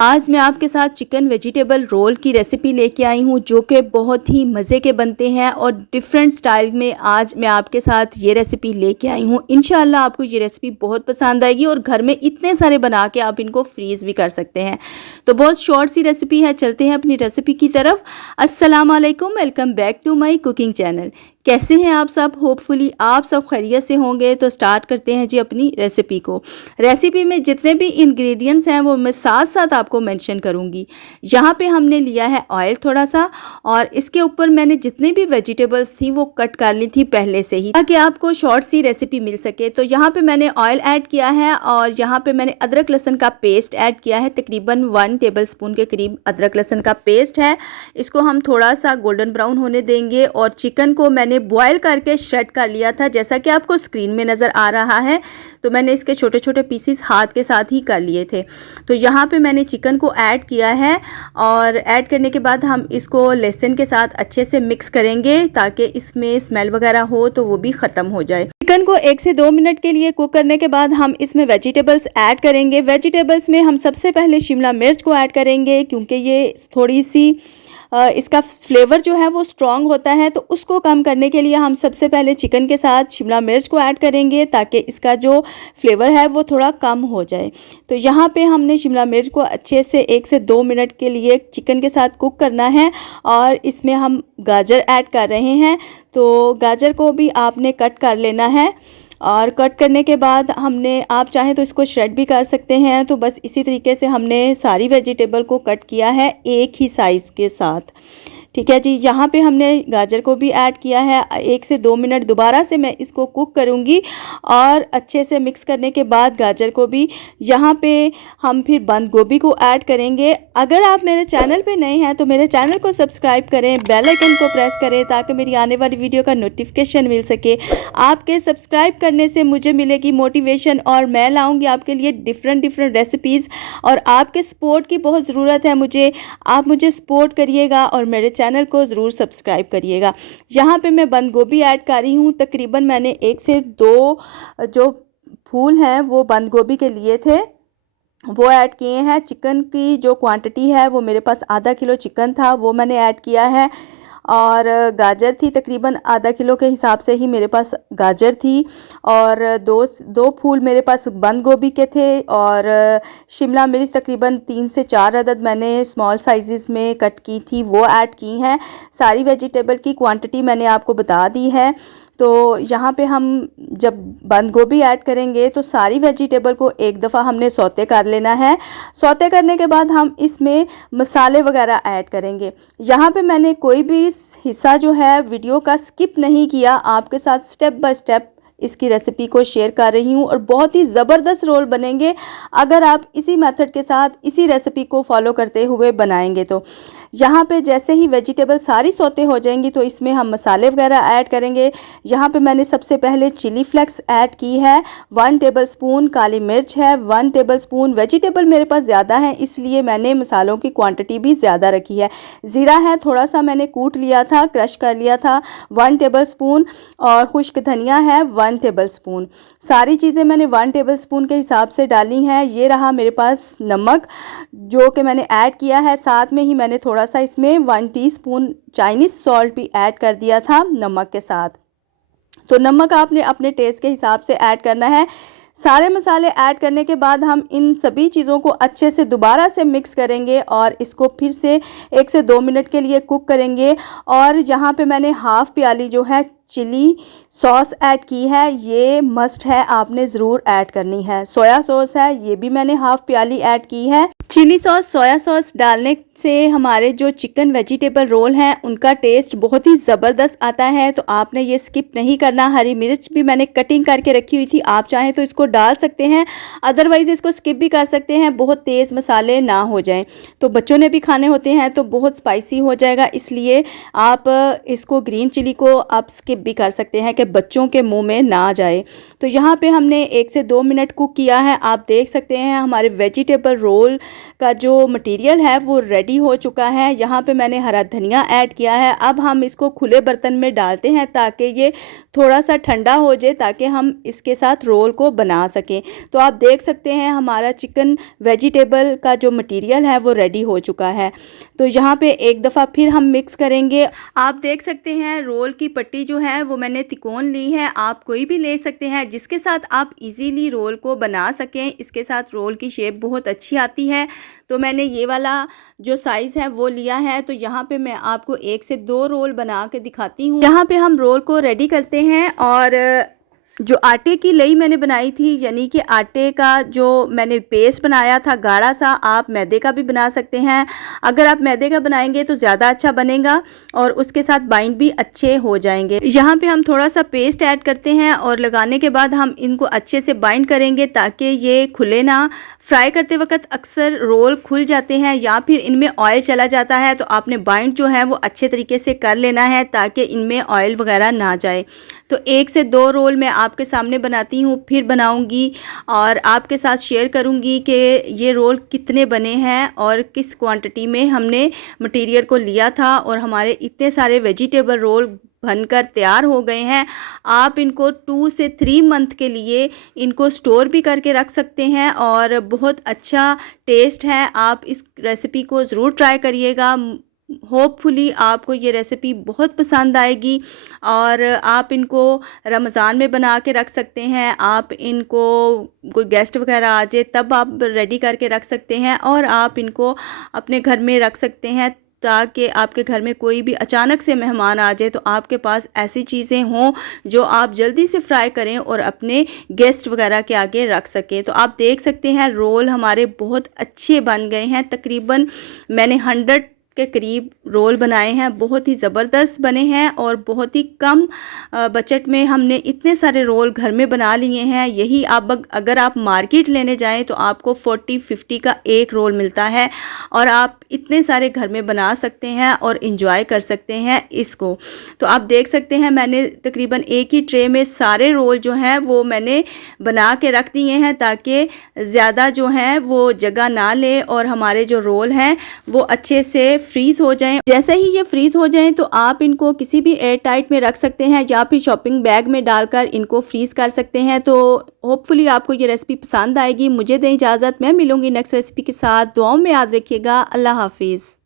आज मैं आपके साथ चिकन वेजिटेबल रोल की रेसिपी लेके आई हूँ जो कि बहुत ही मज़े के बनते हैं और डिफरेंट स्टाइल में आज मैं आपके साथ ये रेसिपी लेके आई हूँ। इंशाल्लाह आपको ये रेसिपी बहुत पसंद आएगी और घर में इतने सारे बना के आप इनको फ्रीज़ भी कर सकते हैं। तो बहुत शॉर्ट सी रेसिपी है, चलते हैं अपनी रेसिपी की तरफ। अस्सलाम वालेकुम, welcome back to my cooking channel. कैसे हैं आप सब? होपफुली आप सब खैरियत से होंगे। तो स्टार्ट करते हैं जी अपनी रेसिपी को। रेसिपी में जितने भी इंग्रेडिएंट्स हैं वो मैं साथ साथ आपको मेंशन करूंगी। यहाँ पे हमने लिया है ऑयल थोड़ा सा, और इसके ऊपर मैंने जितनी भी वेजिटेबल्स थी वो कट कर ली थी पहले से ही, ताकि आपको शॉर्ट सी रेसिपी मिल सके। तो यहाँ पे मैंने ऑयल ऐड किया है और यहाँ पे मैंने अदरक लहसुन का पेस्ट ऐड किया है। तकरीबन 1 टेबलस्पून के करीब अदरक लहसुन का पेस्ट है। इसको हम थोड़ा सा गोल्डन ब्राउन होने देंगे। और चिकन को मैंने बॉयल करके श्रेड कर लिया था, जैसा कि आपको स्क्रीन में नज़र आ रहा है। तो मैंने इसके छोटे छोटे पीसीस हाथ के साथ ही कर लिए थे। तो यहाँ पे मैंने चिकन को ऐड किया है और ऐड करने के बाद हम इसको लहसुन के साथ अच्छे से मिक्स करेंगे ताकि इसमें स्मेल वगैरह हो तो वो भी ख़त्म हो जाए। चिकन को 1 से 2 मिनट के लिए कुक करने के बाद हम इसमें वेजिटेबल्स ऐड करेंगे। वेजिटेबल्स में हम सबसे पहले शिमला मिर्च को ऐड करेंगे, क्योंकि ये थोड़ी सी इसका फ्लेवर जो है वो स्ट्रॉन्ग होता है। तो उसको कम करने के लिए हम सबसे पहले चिकन के साथ शिमला मिर्च को ऐड करेंगे ताकि इसका जो फ्लेवर है वो थोड़ा कम हो जाए। तो यहाँ पे हमने शिमला मिर्च को अच्छे से 1 से 2 मिनट के लिए चिकन के साथ कुक करना है। और इसमें हम गाजर ऐड कर रहे हैं। तो गाजर को भी आपने कट कर लेना है। और कट करने के बाद हमने, आप चाहें तो इसको श्रेड भी कर सकते हैं। तो बस इसी तरीके से हमने सारी वेजिटेबल को कट किया है एक ही साइज़ के साथ। ठीक है जी। यहाँ पे हमने गाजर को भी ऐड किया है। 1 से 2 मिनट दोबारा से मैं इसको कुक करूँगी और अच्छे से मिक्स करने के बाद गाजर को भी, यहाँ पे हम फिर बंद गोभी को ऐड करेंगे। अगर आप मेरे चैनल पे नए हैं तो मेरे चैनल को सब्सक्राइब करें, बेल आइकन को प्रेस करें ताकि मेरी आने वाली वीडियो का नोटिफिकेशन मिल सके। आपके सब्सक्राइब करने से मुझे मिलेगी मोटिवेशन और मैं लाऊँगी आपके लिए डिफरेंट रेसिपीज़। और आपके सपोर्ट की बहुत ज़रूरत है मुझे। आप मुझे सपोर्ट करिएगा और मेरे चैनल को ज़रूर सब्सक्राइब करिएगा। यहाँ पे मैं बंद गोभी ऐड कर रही हूँ। तकरीबन मैंने 1 से 2 जो फूल हैं वो बंद गोभी के लिए थे वो ऐड किए हैं। चिकन की जो क्वांटिटी है वो मेरे पास आधा किलो चिकन था, वो मैंने ऐड किया है। और गाजर थी तकरीबन आधा किलो के हिसाब से ही मेरे पास गाजर थी। और दो फूल मेरे पास बंद गोभी के थे। और शिमला मिर्च तकरीबन 3 से 4 अदद मैंने स्मॉल साइज़ में कट की थी, वो ऐड की हैं। सारी वेजिटेबल की क्वांटिटी मैंने आपको बता दी है। तो यहाँ पे हम जब बंद गोभी ऐड करेंगे तो सारी वेजिटेबल को एक दफ़ा हमने सौते कर लेना है। सौते करने के बाद हम इसमें मसाले वगैरह ऐड करेंगे। यहाँ पे मैंने कोई भी हिस्सा जो है वीडियो का स्किप नहीं किया, आपके साथ स्टेप बाय स्टेप इसकी रेसिपी को शेयर कर रही हूँ। और बहुत ही ज़बरदस्त रोल बनेंगे अगर आप इसी मेथड के साथ इसी रेसिपी को फॉलो करते हुए बनाएंगे। तो यहाँ पे जैसे ही वेजिटेबल सारी सौते हो जाएंगी तो इसमें हम मसाले वगैरह ऐड करेंगे। यहाँ पे मैंने सबसे पहले चिली फ्लेक्स ऐड की है, 1 टेबलस्पून काली मिर्च है, 1 टेबलस्पून, वेजिटेबल मेरे पास ज़्यादा है इसलिए मैंने मसालों की क्वांटिटी भी ज़्यादा रखी है। ज़ीरा है, थोड़ा सा मैंने कूट लिया था, क्रश कर लिया था, 1 टेबलस्पून। और खुश्क धनिया है 1 टेबलस्पून। सारी चीज़ें मैंने 1 टेबलस्पून के हिसाब से डाली हैं। ये रहा मेरे पास नमक जो कि मैंने ऐड किया है। साथ में ही मैंने थोड़ा सा इसमें 1 टीस्पून चाइनीज़ सॉल्ट भी ऐड कर दिया था नमक के साथ। तो नमक आपने अपने टेस्ट के हिसाब से ऐड करना है। सारे मसाले ऐड करने के बाद हम इन सभी चीज़ों को अच्छे से दोबारा से मिक्स करेंगे और इसको फिर से 1 से 2 मिनट के लिए कुक करेंगे। और यहाँ पे मैंने हाफ़ प्याली जो है चिली सॉस ऐड की है, ये मस्ट है, आपने ज़रूर ऐड करनी है। सोया सॉस है, ये भी मैंने हाफ़ प्याली ऐड की है। चिली सॉस, सोया सॉस डालने से हमारे जो चिकन वेजिटेबल रोल हैं उनका टेस्ट बहुत ही ज़बरदस्त आता है। तो आपने ये स्किप नहीं करना। हरी मिर्च भी मैंने कटिंग करके रखी हुई थी, आप चाहें तो इसको डाल सकते हैं, अदरवाइज़ इसको स्किप भी कर सकते हैं, बहुत तेज़ मसाले ना हो जाएं। तो बच्चों ने भी खाने होते हैं तो बहुत स्पाइसी हो जाएगा, इसलिए आप इसको ग्रीन चिली को आप स्किप भी कर सकते हैं कि बच्चों के मुंह में ना जाए। तो यहाँ पे हमने 1 से 2 मिनट कुक किया है। आप देख सकते हैं हमारे वेजिटेबल रोल का जो मटेरियल है वो रेडी हो चुका है। यहाँ पे मैंने हरा धनिया ऐड किया है। अब हम इसको खुले बर्तन में डालते हैं ताकि ये थोड़ा सा ठंडा हो जाए, ताकि हम इसके साथ रोल को बना सकें। तो आप देख सकते हैं हमारा चिकन वेजिटेबल का जो मटेरियल है वो रेडी हो चुका है। तो यहाँ पे एक दफ़ा फिर हम मिक्स करेंगे। आप देख सकते हैं रोल की पट्टी जो है वो मैंने तिकोन ली है, आप कोई भी ले सकते हैं जिसके साथ आप इजीली रोल को बना सकें। इसके साथ रोल की शेप बहुत अच्छी आती है। तो मैंने ये वाला जो साइज़ है वो लिया है। तो यहाँ पे मैं आपको 1 से 2 रोल बना के दिखाती हूँ। यहाँ पे हम रोल को रेडी करते हैं, और जो आटे की लई मैंने बनाई थी, यानी कि आटे का जो मैंने पेस्ट बनाया था गाढ़ा सा, आप मैदे का भी बना सकते हैं। अगर आप मैदे का बनाएंगे तो ज़्यादा अच्छा बनेगा और उसके साथ बाइंड भी अच्छे हो जाएंगे। यहाँ पे हम थोड़ा सा पेस्ट ऐड करते हैं और लगाने के बाद हम इनको अच्छे से बाइंड करेंगे ताकि ये खुले ना। फ्राई करते वक्त अक्सर रोल खुल जाते हैं या फिर इनमें ऑयल चला जाता है, तो आपने बाइंड जो है वो अच्छे तरीके से कर लेना है ताकि इनमें ऑयल वगैरह ना जाए। तो 1 से 2 रोल मैं आपके सामने बनाती हूँ, फिर बनाऊँगी और आपके साथ शेयर करूँगी कि ये रोल कितने बने हैं और किस क्वांटिटी में हमने मटेरियल को लिया था, और हमारे इतने सारे वेजिटेबल रोल बनकर तैयार हो गए हैं। आप इनको 2 से 3 मंथ के लिए इनको स्टोर भी करके रख सकते हैं और बहुत अच्छा टेस्ट है। आप इस रेसिपी को ज़रूर ट्राई करिएगा। होपफुली आपको ये रेसिपी बहुत पसंद आएगी, और आप इनको रमज़ान में बना के रख सकते हैं। आप इनको कोई गेस्ट वगैरह आ जाए तब आप रेडी करके रख सकते हैं, और आप इनको अपने घर में रख सकते हैं ताकि आपके घर में कोई भी अचानक से मेहमान आ जाए तो आपके पास ऐसी चीज़ें हों जो आप जल्दी से फ्राई करें और अपने गेस्ट वगैरह के आगे रख सकें। तो आप देख सकते हैं रोल हमारे बहुत अच्छे बन गए हैं। तकरीबन मैंने 100 के करीब रोल बनाए हैं, बहुत ही ज़बरदस्त बने हैं और बहुत ही कम बजट में हमने इतने सारे रोल घर में बना लिए हैं। यही आप अगर आप मार्केट लेने जाएं तो आपको 40-50 का एक रोल मिलता है, और आप इतने सारे घर में बना सकते हैं और इन्जॉय कर सकते हैं इसको। तो आप देख सकते हैं मैंने तकरीबन एक ही ट्रे में सारे रोल जो हैं वो मैंने बना के रख दिए हैं ताकि ज़्यादा जो है वो जगह ना ले और हमारे जो रोल हैं वो अच्छे से फ्रीज़ हो जाएं। जैसे ही ये फ्रीज़ हो जाएं तो आप इनको किसी भी एयर टाइट में रख सकते हैं या फिर शॉपिंग बैग में डालकर इनको फ्रीज़ कर सकते हैं। तो होपफुली आपको ये रेसिपी पसंद आएगी। मुझे दें इजाज़त, मैं मिलूँगी नेक्स्ट रेसिपी के साथ। दुआओं में याद रखिएगा। अल्लाह हाफिज़।